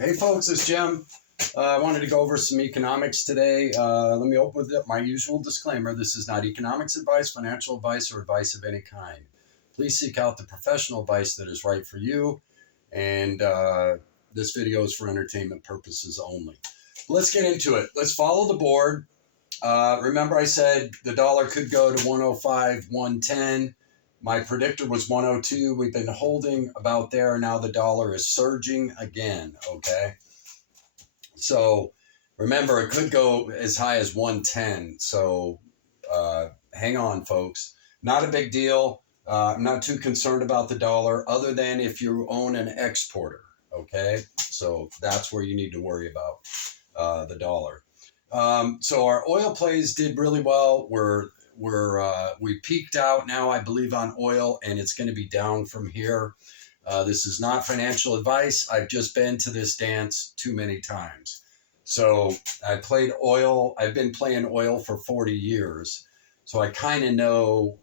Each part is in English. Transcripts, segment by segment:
Hey folks, it's Jim. I wanted to go over some economics today. Let me open with my usual disclaimer. This is not economics advice, financial advice, or advice of any kind. Please seek out the professional advice that is right for you. And this video is for entertainment purposes only. Let's get into it. Let's follow the board. Remember I said the dollar could go to 105, 110. My predictor was 102. We've been holding about there. Now the dollar is surging again, okay? So remember, it could go as high as 110. So hang on, folks. Not a big deal. I'm not too concerned about the dollar other than if you own an exporter, okay? So that's where you need to worry about the dollar. So our oil plays did really well. We peaked out now, I believe, on oil, and it's going to be down from here. This is not financial advice. I've just been to this dance too many times. So I played oil. I've been playing oil for 40 years. So I kind of know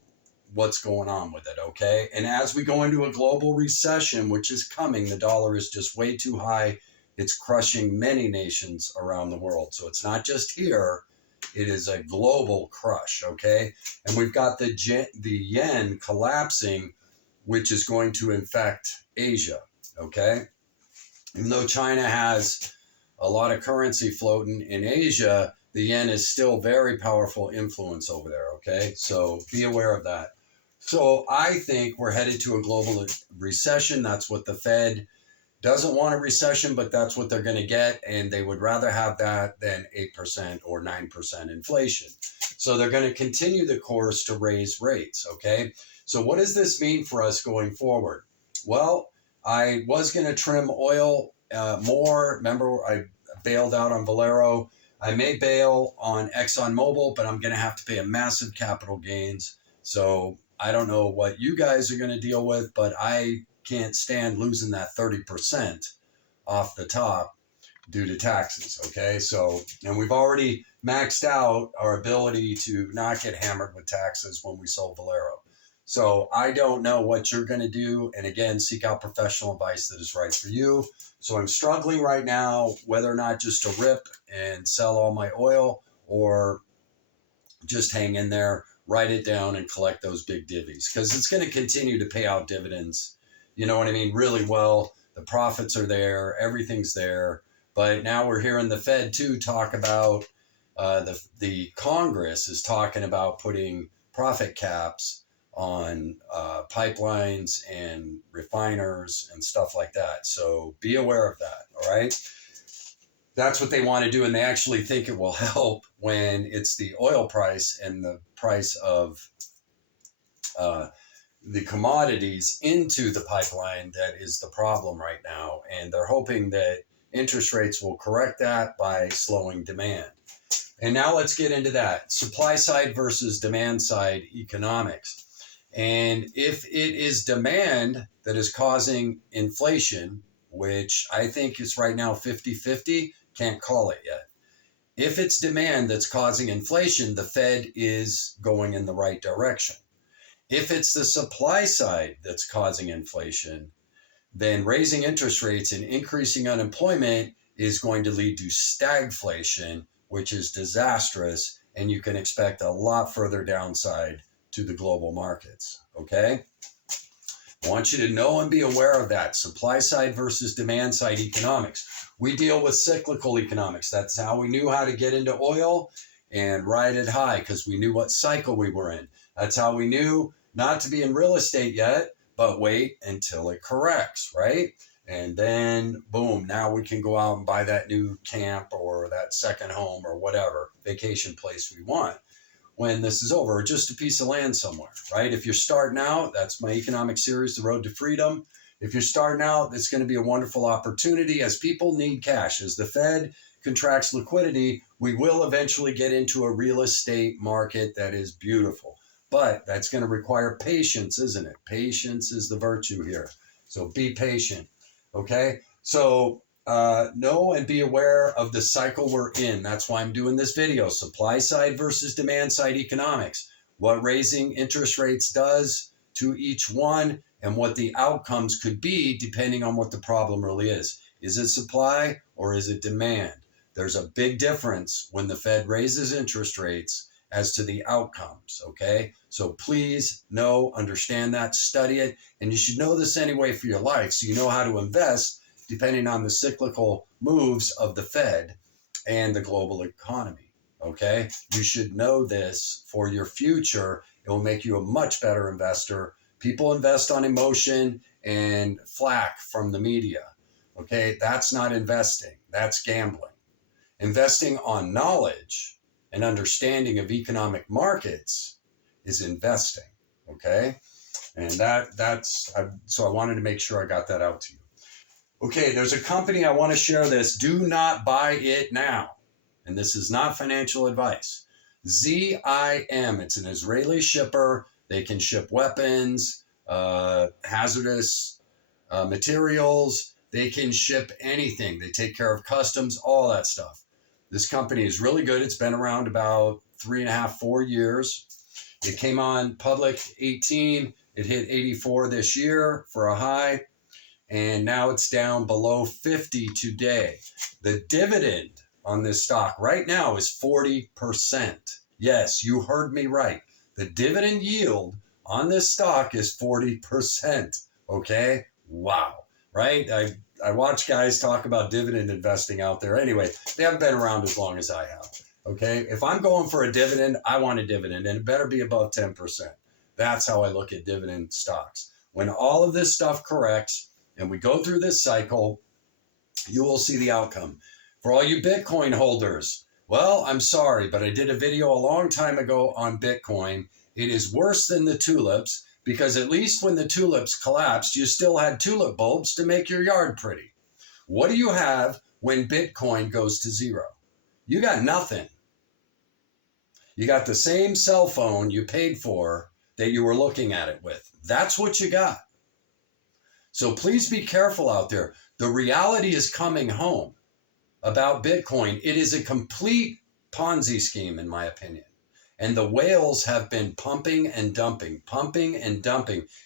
what's going on with it, okay? And as we go into a global recession, which is coming, the dollar is just way too high. It's crushing many nations around the world. So it's not just here. It is a global crush, okay? And we've got the yen collapsing, which is going to infect Asia, okay? Even though China has a lot of currency floating in Asia, the yen is still very powerful influence over there, okay? So be aware of that. So I think we're headed to a global recession. That's what the Fed doesn't want a recession, but that's what they're going to get. And they would rather have that than 8% or 9% inflation. So they're going to continue the course to raise rates, okay? So what does this mean for us going forward? Well, I was going to trim oil more. Remember, I bailed out on Valero. I may bail on ExxonMobil, but I'm going to have to pay a massive capital gains. So I don't know what you guys are going to deal with, but I can't stand losing that 30% off the top due to taxes, okay? So, and we've already maxed out our ability to not get hammered with taxes when we sold Valero. So I don't know what you're going to do. And again, seek out professional advice that is right for you. So I'm struggling right now, whether or not just to rip and sell all my oil or just hang in there, write it down and collect those big divvies because it's going to continue to pay out dividends. You know what I mean? Really well. The profits are there. Everything's there. But now we're hearing the Fed too talk about the Congress is talking about putting profit caps on pipelines and refiners and stuff like that. So be aware of that. All right. That's what they want to do. And they actually think it will help when it's the oil price and the price of the commodities into the pipeline that is the problem right now. And they're hoping that interest rates will correct that by slowing demand. And now let's get into that. Supply side versus demand side economics. And if it is demand that is causing inflation, which I think is right now 50-50, can't call it yet. If it's demand that's causing inflation, the Fed is going in the right direction. If it's the supply side that's causing inflation, then raising interest rates and increasing unemployment is going to lead to stagflation, which is disastrous, and you can expect a lot further downside to the global markets, okay? I want you to know and be aware of that. Supply side versus demand side economics. We deal with cyclical economics. That's how we knew how to get into oil and ride it high because we knew what cycle we were in. That's how we knew not to be in real estate yet, but wait until it corrects, right? And then, boom, now we can go out and buy that new camp or that second home or whatever vacation place we want when this is over, or just a piece of land somewhere, right? If you're starting out, that's my economic series, The Road to Freedom. If you're starting out, it's going to be a wonderful opportunity as people need cash. As the Fed contracts liquidity, we will eventually get into a real estate market that is beautiful. But that's going to require patience, isn't it? Patience is the virtue here. So be patient, okay? So know and be aware of the cycle we're in. That's why I'm doing this video. Supply side versus demand side economics. What raising interest rates does to each one and what the outcomes could be depending on what the problem really is. Is it supply or is it demand? There's a big difference when the Fed raises interest rates as to the outcomes, okay? So please know, understand that, study it, and you should know this anyway for your life so you know how to invest depending on the cyclical moves of the Fed and the global economy, okay? You should know this for your future. It will make you a much better investor. People invest on emotion and flack from the media, okay? That's not investing, that's gambling. Investing on knowledge and understanding of economic markets is investing, okay? And so I wanted to make sure I got that out to you. Okay, there's a company I want to share this. Do not buy it now. And this is not financial advice. ZIM, it's an Israeli shipper. They can ship weapons, hazardous materials. They can ship anything. They take care of customs, all that stuff. This company is really good. It's been around about 3.5, 4 years. It came on public 18. It hit 84 this year for a high. And now it's down below 50 today. The dividend on this stock right now is 40%. Yes, you heard me right. The dividend yield on this stock is 40%. Okay? Wow. Right? I watch guys talk about dividend investing out there. Anyway, they haven't been around as long as I have. Okay? If I'm going for a dividend, I want a dividend, and it better be above 10%. That's how I look at dividend stocks. When all of this stuff corrects and we go through this cycle, you will see the outcome. For all you Bitcoin holders, well, I'm sorry, but I did a video a long time ago on Bitcoin. It is worse than the tulips, because at least when the tulips collapsed, you still had tulip bulbs to make your yard pretty. What do you have when Bitcoin goes to zero? You got nothing. You got the same cell phone you paid for that you were looking at it with. That's what you got. So please be careful out there. The reality is coming home about Bitcoin. It is a complete Ponzi scheme, in my opinion. And the whales have been pumping and dumping,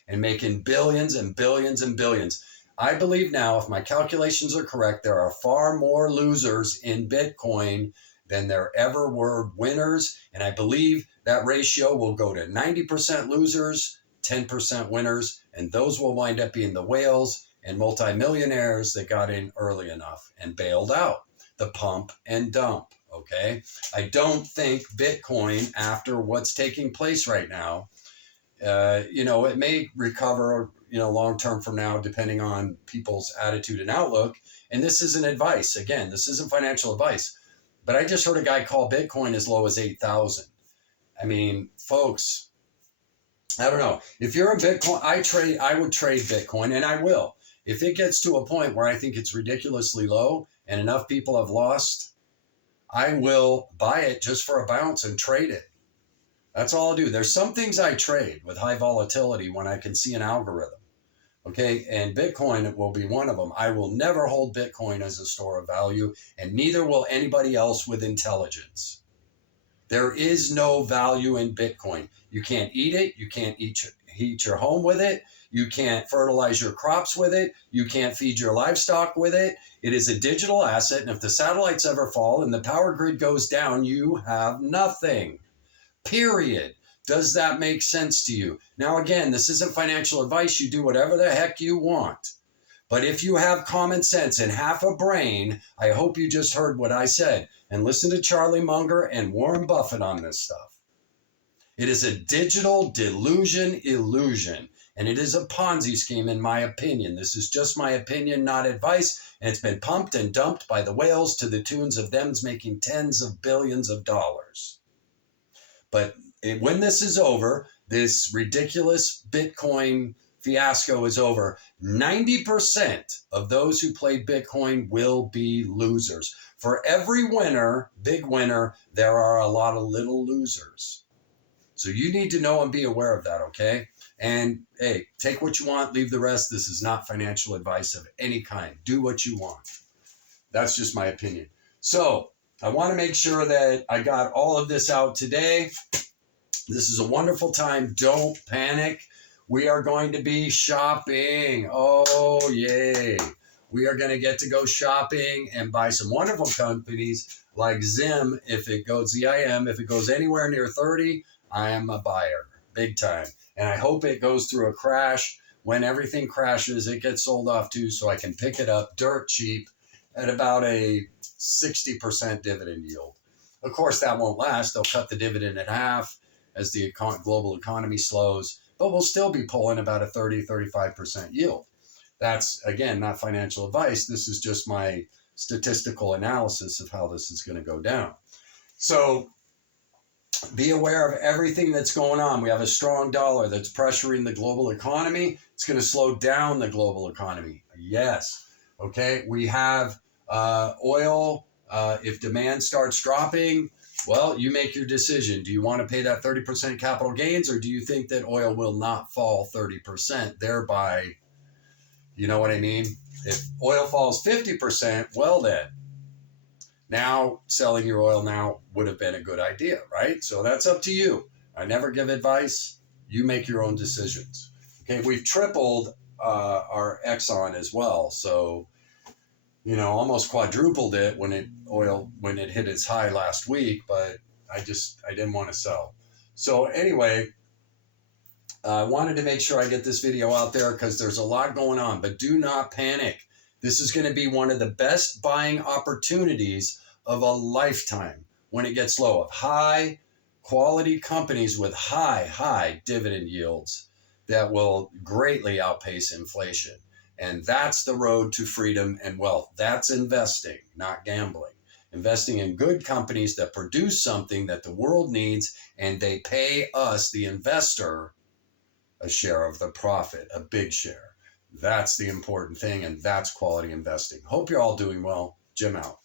and making billions and billions and billions. I believe now, if my calculations are correct, there are far more losers in Bitcoin than there ever were winners. And I believe that ratio will go to 90% losers, 10% winners, and those will wind up being the whales and multimillionaires that got in early enough and bailed out. The pump and dump, okay? I don't think Bitcoin, after what's taking place right now, it may recover, long-term from now, depending on people's attitude and outlook. And this isn't advice. Again, this isn't financial advice. But I just heard a guy call Bitcoin as low as 8,000. I mean, folks, I don't know. If you're a Bitcoin, I would trade Bitcoin, and I will. If it gets to a point where I think it's ridiculously low and enough people have lost, I will buy it just for a bounce and trade it. That's all I'll do. There's some things I trade with high volatility when I can see an algorithm. Okay, and Bitcoin will be one of them. I will never hold Bitcoin as a store of value, and neither will anybody else with intelligence. There is no value in Bitcoin. You can't eat it. You can't heat your home with it. You can't fertilize your crops with it. You can't feed your livestock with it. It is a digital asset, and if the satellites ever fall and the power grid goes down, you have nothing. Period. Does that make sense to you? Now, again, this isn't financial advice. You do whatever the heck you want. But if you have common sense and half a brain, I hope you just heard what I said and listen to Charlie Munger and Warren Buffett on this stuff. It is a digital illusion, and it is a Ponzi scheme, in my opinion. This is just my opinion, not advice, and it's been pumped and dumped by the whales to the tunes of them making tens of billions of dollars. But when this is over, this ridiculous Bitcoin fiasco is over, 90% of those who played Bitcoin will be losers. For every winner, big winner, there are a lot of little losers. So you need to know and be aware of that, okay? And hey, take what you want, leave the rest. This is not financial advice of any kind. Do what you want. That's just my opinion. So I want to make sure that I got all of this out today. This is a wonderful time. Don't panic. We are going to be shopping. Oh, yay. We are going to get to go shopping and buy some wonderful companies like ZIM. If it goes ZIM, if it goes anywhere near 30, I am a buyer, big time. And I hope it goes through a crash. When everything crashes, it gets sold off too, so I can pick it up dirt cheap at about a 60% dividend yield. Of course, that won't last. They'll cut the dividend in half as the global economy slows, but we'll still be pulling about a 30-35% yield. That's, again, not financial advice. This is just my statistical analysis of how this is going to go down. So be aware of everything that's going on. We have a strong dollar that's pressuring the global economy. It's going to slow down the global economy. Yes. Okay. We have oil. If demand starts dropping, well, you make your decision. Do you want to pay that 30% capital gains, or do you think that oil will not fall 30%, thereby, you know what I mean? If oil falls 50%, well then, now selling your oil now would have been a good idea, right? So that's up to you. I never give advice. You make your own decisions. Okay, we've tripled our Exxon as well. So, you know, almost quadrupled it when it hit its high last week, but I didn't want to sell. So anyway, I wanted to make sure I get this video out there because there's a lot going on, but do not panic. This is going to be one of the best buying opportunities of a lifetime when it gets low, of high quality companies with high dividend yields that will greatly outpace inflation. And that's the road to freedom and wealth. That's investing, not gambling. Investing in good companies that produce something that the world needs, and they pay us, the investor, a share of the profit, a big share. That's the important thing, and that's quality investing. Hope you're all doing well. Jim out.